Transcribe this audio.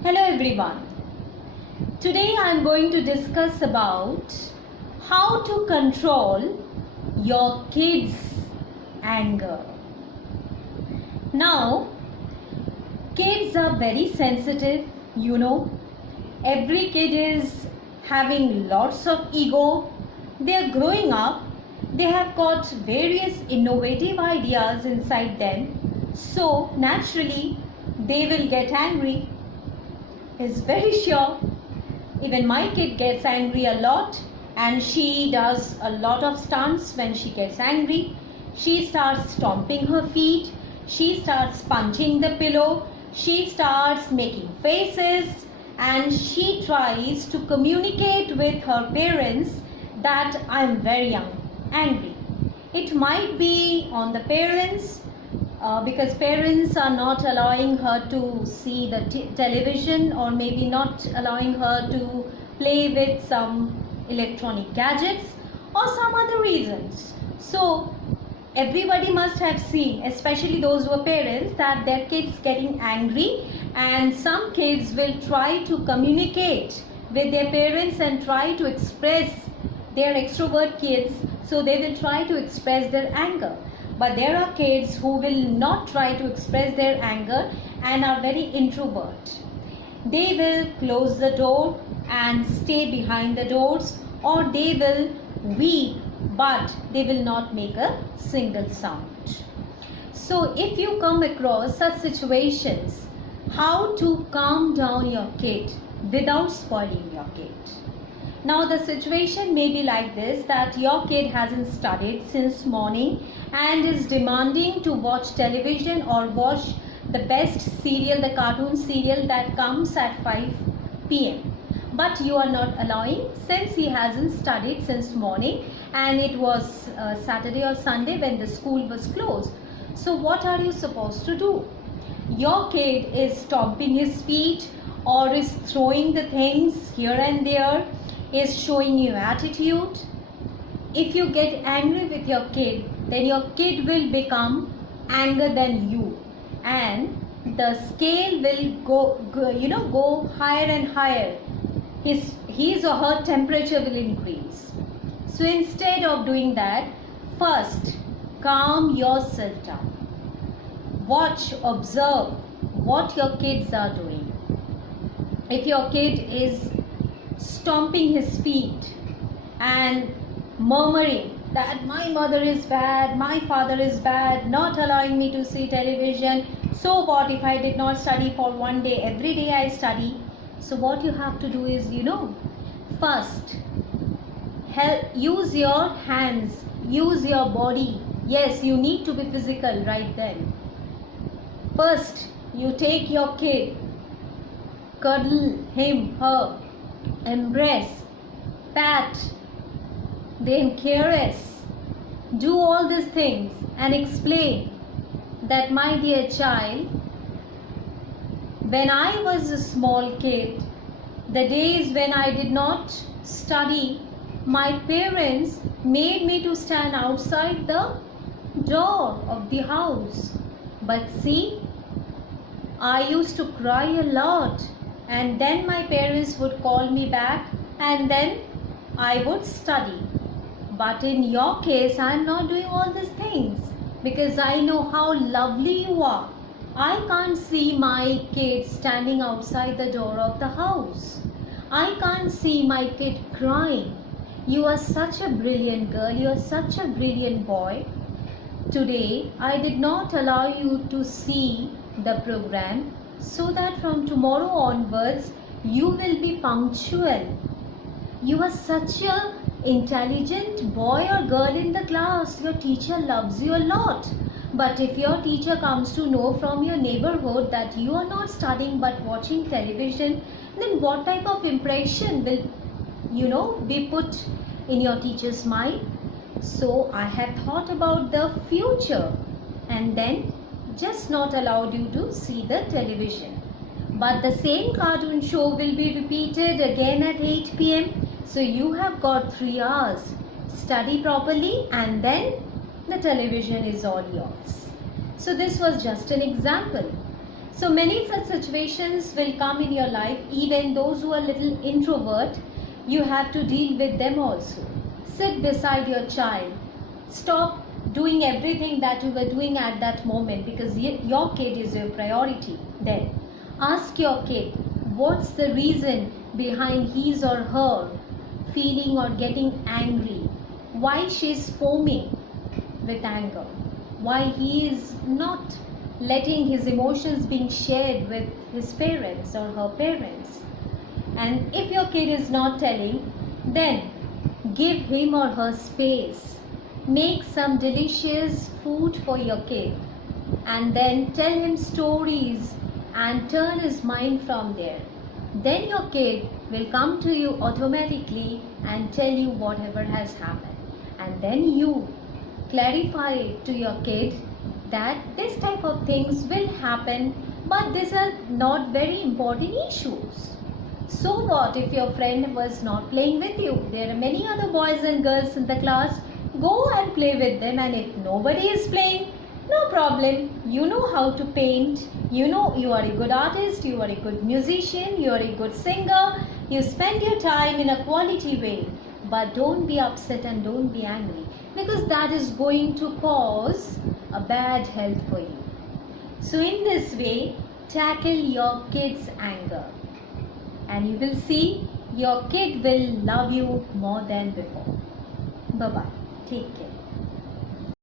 Hello everyone. Today I am going to discuss about how to control your kids' anger. Now, kids are very sensitive, Every kid is having lots of ego. They are growing up. They have got various innovative ideas inside them. So, naturally, they will get angry. Is very sure. Even my kid gets angry a lot, and she does a lot of stunts when she gets angry. She starts stomping her feet, she starts punching the pillow, she starts making faces, and she tries to communicate with her parents that I am very angry. It might be on the parents, because parents are not allowing her to see the television, or maybe not allowing her to play with some electronic gadgets, or some other reasons. So everybody must have seen, especially those who are parents, that their kids getting angry, and some kids will try to communicate with their parents and try to express. Their extrovert kids, so they will try to express their anger. But there are kids who will not try to express their anger and are very introvert. They will close the door and stay behind the doors, or they will weep, but they will not make a single sound. So if you come across such situations, how to calm down your kid without spoiling your kid? Now the situation may be like this, that your kid hasn't studied since morning and is demanding to watch television or watch the best serial, the cartoon serial that comes at 5 p.m. But you are not allowing, since he hasn't studied since morning and it was Saturday or Sunday when the school was closed. So what are you supposed to do? Your kid is stomping his feet or is throwing the things here and there, is showing you attitude. If you get angry with your kid, then your kid will become angry than you, and the scale will go higher and higher. His or her temperature will increase. So instead of doing that, first calm yourself down. Watch, observe what your kids are doing. If your kid is stomping his feet and murmuring that my mother is bad, my father is bad, not allowing me to see television, so what if I did not study for one day, every day I study. So what you have to do is, first use your hands, use your body. Yes, you need to be physical right then. First you take your kid, cuddle him, her, embrace, pat, then caress. Do all these things and explain that, my dear child, when I was a small kid, the days when I did not study, my parents made me to stand outside the door of the house. But see, I used to cry a lot, and then my parents would call me back and then I would study. But in your case, I am not doing all these things because I know how lovely you are. I can't see my kid standing outside the door of the house. I can't see my kid crying. You are such a brilliant girl, you are such a brilliant boy. Today, I did not allow you to see the program, so that from tomorrow onwards you will be punctual. You are such a intelligent boy or girl in the class. Your teacher loves you a lot. But if your teacher comes to know from your neighborhood that you are not studying but watching television, then what type of impression will be put in your teacher's mind? So I have thought about the future and then just not allowed you to see the television. But the same cartoon show will be repeated again at 8 p.m. So you have got 3 hours. Study properly and then the television is all yours. So this was just an example. So many such situations will come in your life. Even those who are little introvert, you have to deal with them also. Sit beside your child. Stop doing everything that you were doing at that moment, because your kid is your priority. Then ask your kid, what's the reason behind his or her feeling or getting angry? Why she's foaming with anger? Why he is not letting his emotions being shared with his parents or her parents? And if your kid is not telling, then give him or her space. Make some delicious food for your kid and then tell him stories and turn his mind from there. Then your kid will come to you automatically and tell you whatever has happened. And then you clarify it to your kid that this type of things will happen, but these are not very important issues. So what if your friend was not playing with you? There are many other boys and girls in the class. Go and play with them, and if nobody is playing, no problem. You know how to paint. You know you are a good artist, you are a good musician, you are a good singer. You spend your time in a quality way. But don't be upset and don't be angry, because that is going to cause a bad health for you. So in this way, tackle your kid's anger, and you will see your kid will love you more than before. Bye-bye. Take care.